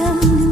Em